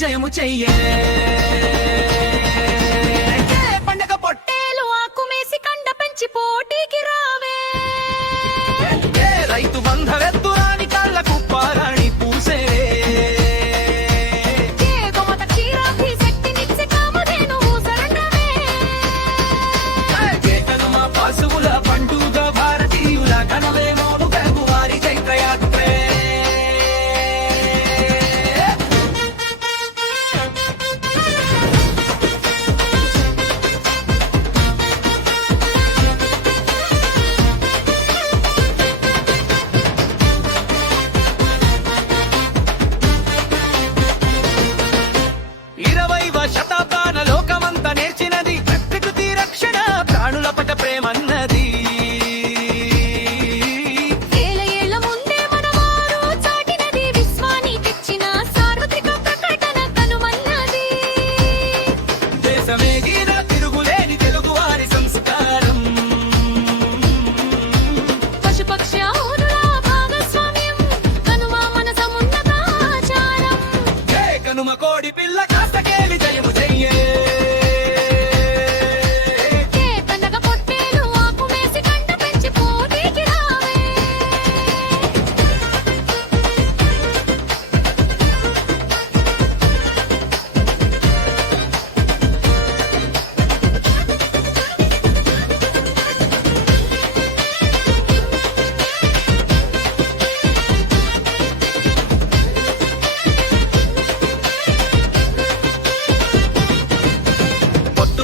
జయము చెయ్యే పండగ పొట్టేలు ఆకుమేసి కండ పెంచి పోటీకి రావే రైతు బంధవెత్తురాని కళ్ళ కుప్పారాణి పూసే పశువుల పండుగ భారతీయుల కనవే మోము వారి చైత్రయాత్రే శతాబ్దాన లోకమంతా నేర్చినది ప్రకృతి రక్షణ ప్రాణుల పట ప్రేమన్నది ఏళ్ళ ఏళ్ళ ముందే మనవారు చాటినది విశ్వాన్ని తెచ్చిన సార్వత్రిక ప్రకటన కనుమన్నది దేశమేగిన తిరుగులేని తెలుగు వారి సంస్కారం పశుపక్ష్యాదుల భాగస్వామ్యం కనుమ మన సమున్నత ఆచారం కనుమ కోడి పిల్ల కాస్తకేలి జయము చెయ్యే పండగ పొట్టేలు ఆకుమేసి కండ పెంచి పోటీకి రావే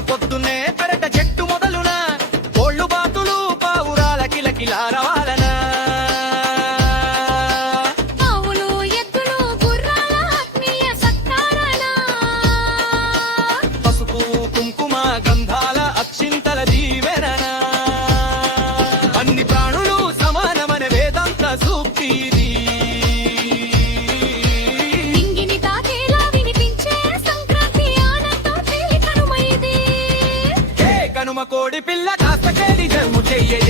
పొద్దునే పెరట చెట్టు మొదలున కోళ్ళు బాతులు పావురాల కిలకిలారవాలన ఆవులు ఎద్దులు గుర్రాల ఆత్మీయ సత్కారాల పసుపు కుంకుమ గంధాల అక్షింతల దీవెనన అన్ని ప్రాణులు సమానమనే వేదాంత సూక్తిది ఇంగిని తాకేలా వినిపించే సంక్రాంతి ఆనందం తేలి కనుమైది కనుమ కోడి పిల్ల కాస్తకేలి జయము చెయ్యే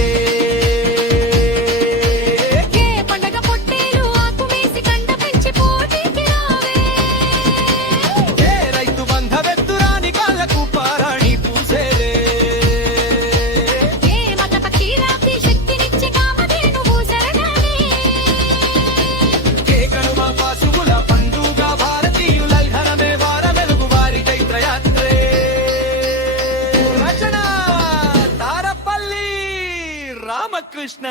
పండగ పొట్టేలు ఆకుమేసి కండ పెంచి పోటీకి రావే రైతు బంధవెత్తురాని కాళ్ళకు పారాణి పూసేలే మత పక్షిరాకి శక్తినిచ్చే కామధేనువు శరణాలే కనుమ పశువుల పండుగ భారతీయుల ఘనమే వార వెలుగు వారి చైత్రయాత్రే రచన తారపల్లి రామకృష్ణ